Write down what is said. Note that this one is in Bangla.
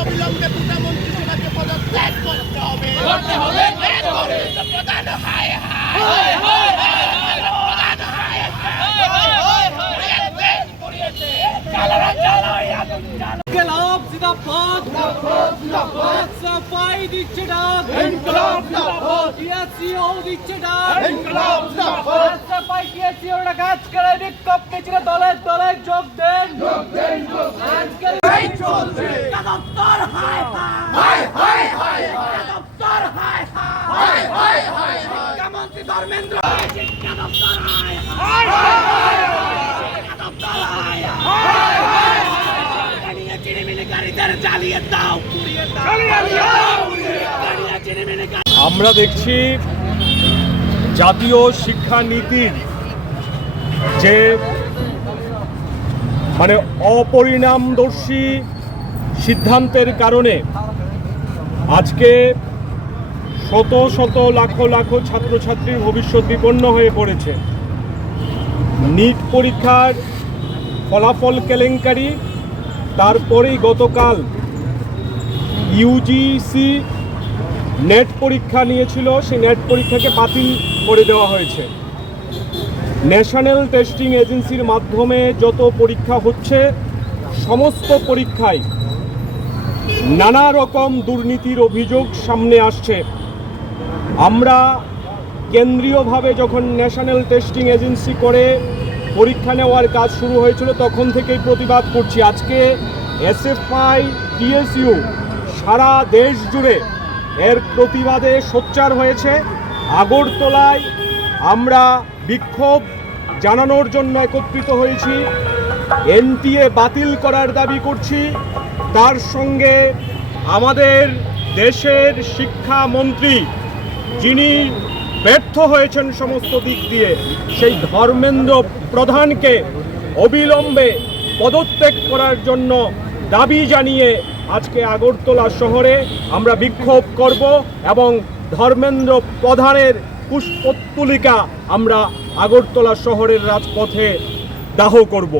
অবিলম্বে দুটা মন্ত্রিসভাকে পদত্যাগ করতে হবে। করতে হবে, প্রধান হায় হায়। প্রধান ইনকলাব জিন্দাবাদ জিন্দাবাদ সাফাই দিচ্ছে ডাক ইনকলাব জিন্দাবাদ। টিএসসিও দিচ্ছে ডাক ইনকলাব জিন্দাবাদ। সাফাই টিএসসিও কাজ করে বিক্ষোভ মিছিলে দলে দলে যোগ দেন আজকের এই চলছে দপ্তর হায় হায় হায় হায় দপ্তর হায় হায় হায় হায় শিক্ষামন্ত্রী ধর্মেন্দ্র শিক্ষা দপ্তর হায় হায় শিক্ষা দপ্তর হায় হায় গাড়িয়া চিনিমিনি গাড়িদের জ্বালিয়ে দাও পুড়িয়ে দাও গাড়িয়া চিনিমিনি গাড়ি আমরা দেখছি জাতীয় শিক্ষা নীতির যে মানে অপরিণামদর্শী সিদ্ধান্তের কারণে আজকে শত শত লাখো লাখো ছাত্রছাত্রীর ভবিষ্যৎ বিপন্ন হয়ে পড়েছে। নিট পরীক্ষার ফলাফল কেলেঙ্কারি, তারপরেই গতকাল ইউজিসি নেট পরীক্ষা নিয়েছিল, সেই নেট পরীক্ষাকে বাতিল করে দেওয়া হয়েছে। ন্যাশনাল টেস্টিং এজেন্সির মাধ্যমে যত পরীক্ষা হচ্ছে, সমস্ত পরীক্ষায় নানা রকম দুর্নীতির অভিযোগ সামনে আসছে। আমরা কেন্দ্রীয়ভাবে যখন ন্যাশনাল টেস্টিং এজেন্সি করে পরীক্ষা নেওয়ার কাজ শুরু হয়েছিল, তখন থেকেই প্রতিবাদ করছি। আজকে এসএফআই টিএসইউ সারা দেশ জুড়ে এর প্রতিবাদে সোচ্চার হয়েছে। আগরতলায় আমরা বিক্ষোভ জানানোর জন্য একত্রিত হয়েছি। এনটিএ বাতিল করার দাবি করছি। তার সঙ্গে আমাদের দেশের শিক্ষামন্ত্রী যিনি ব্যর্থ হয়েছেন সমস্ত দিক দিয়ে, সেই ধর্মেন্দ্র প্রধানকে অবিলম্বে পদত্যাগ করার জন্য দাবি জানিয়ে আজকে আগরতলা শহরে আমরা বিক্ষোভ করব এবং ধর্মেন্দ্র প্রধানের পুষ্পত্তুলিকা আমরা আগরতলা শহরের রাজপথে দাহ করব।